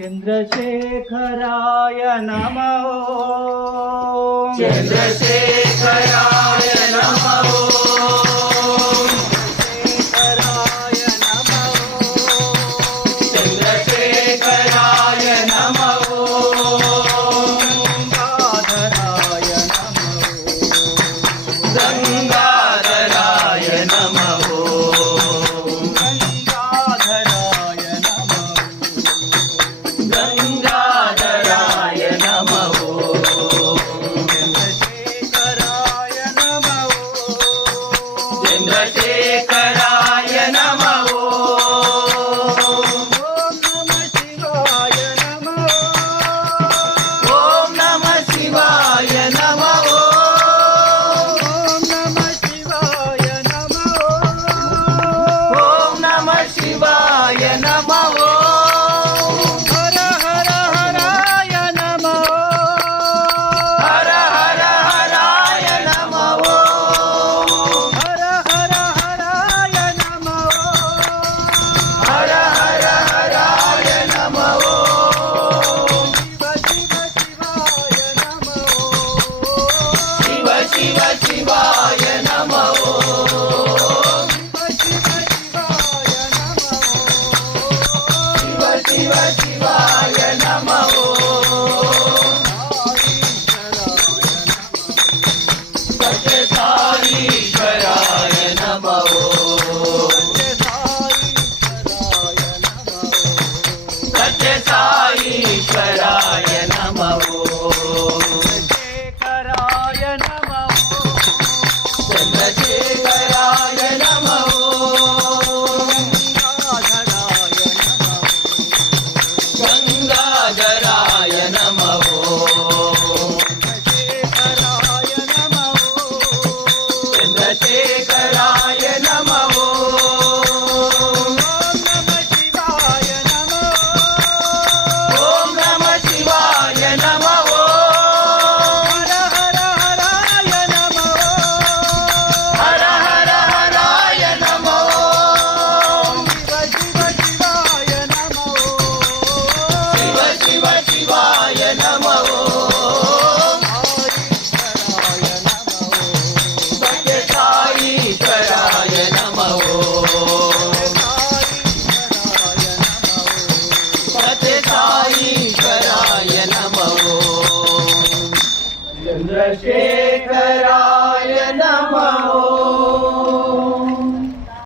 चंद्रशेखराय नमः। चंद्रशेखराय नमः। चंद्रशेखराय नमः। गंगाधराय नमः। गंगाधराय नमः। चंद्रशेखराय नमः। ओम नमः शिवाय नमः। ओम नमः शिवाय नमः। हर हर हराय नमः। हर हर हराय नमः। हर हर हराय नमः। हर हर हराय नमः। शिव शिव शिवाय नमः। शिव शिव शिवाय नमः। सत्यसाईश्वराय नमः। सत्यसाईश्वराय नमः। शेखराय नमः। चंद्रशेखराय नमः। गंगाधराय नमः। शेखराय नमः। चंद्रशेखराय नमः। ओम नमः शिवाय नमः। ओम नमः शिवाय नमः। हर हर हराय नमः। हर हर हराय नमः। शिव शिव शिवाय नमः। शिव शिव शिवाय नमः। सत्यसाईश्वराय नमः। सत्यसाईश्वराय नमः। चंद्रशेखरा